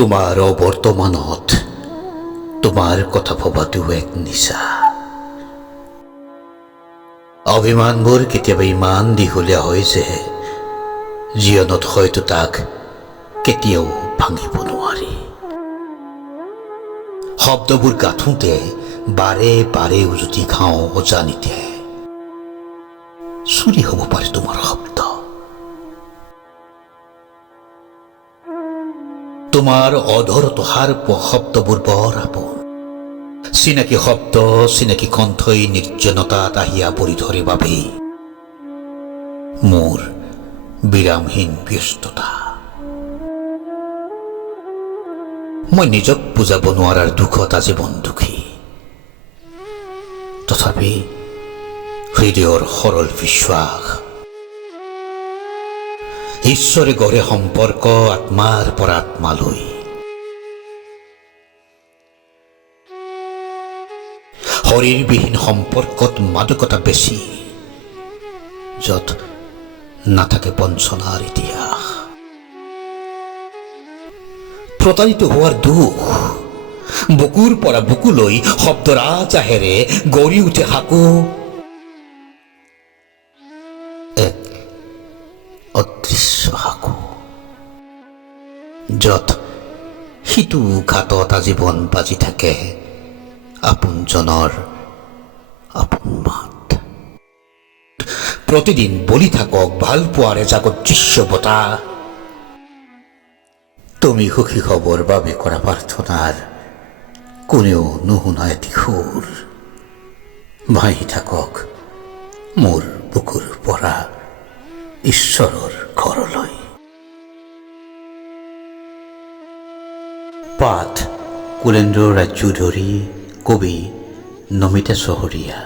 তোমাৰ বৰ্তমানত তোমাৰ কথা ভবাটো এক নিচা। অভিমানবোৰ কেতিয়াবা ইমান দীঘলীয়া হয় যে জীৱনত হয়তো তাক কেতিয়াও ভাঙিব নোৱাৰি। শব্দবোৰ গাঁঠোতে বাৰে বাৰে উজুতি খাওঁ অজানিতে। চুৰি হ'ব পাৰে তোমাৰ শব্দ, তোমাৰ অধৰত অহাৰ শব্দবোৰ বৰ আপোন। চিনাকি শব্দ, চিনাকি কণ্ঠই নিৰ্জনতাত আহিয়া পৰি ধৰে বাবেই মোৰ বিৰামহীন ব্যস্ততা। মই নিজক বুজাব নোৱাৰাৰ দুখত আজীৱন দুখী। তথাপি হৃদয়ৰ সৰল বিশ্বাস, ঈশ্বৰে গঢ়ে সম্পৰ্ক আত্মাৰ পৰা আত্মালৈ। শৰীৰবিহীন সম্পৰ্কত মাদকতা বেছি, য'ত নাথাকে বঞ্চনাৰ ইতিহাস। প্ৰতাৰিত হোৱাৰ দুখ, বুকুৰ পৰা বুকুলৈ শব্দৰাজ আহেৰে গঢ়ি উঠে সাকো। এক অদৃশ্য সাকো, য'ত সিটো ঘাটত আজীৱন বাজি থাকে আপোনজনৰ আপোন মাত। প্ৰতিদিন বলি থাকক ভাল পোৱাৰ এজাকত দৃশ্য বতাহ। তুমি সুখী খবৰ বাবে কৰা প্ৰাৰ্থনাৰ কোনেও নুশুনা এটি সুৰ ভাহি থাকক মোৰ বুকুৰ পৰা ঈশ্বৰৰ ঘৰলৈ। পাঠ কুলেন্দ্ৰ ৰাজ্যধৰী, কবি নমিতা চহৰীয়া।